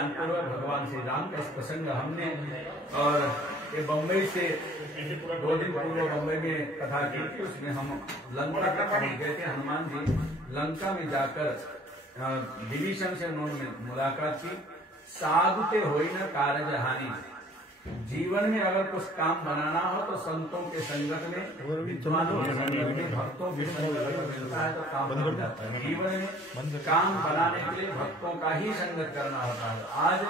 कानपुर और भगवान श्री राम का इस प्रसंग हमने, और ये बम्बई से 2 दिन पूर्व बम्बई में कथा की थी, उसमें हम लंका तक पहुंच गए थे। हनुमान जी लंका में जाकर विभीषण से उन्होंने मुलाकात की। साधुते होई न कारज हानि, जीवन में अगर कुछ काम बनाना हो तो संतों के संगत में, विद्वान भक्तों के संगत में मिलता है तो काम बन जाता है। जीवन में काम बनाने के लिए भक्तों का ही संगत करना होता है। आज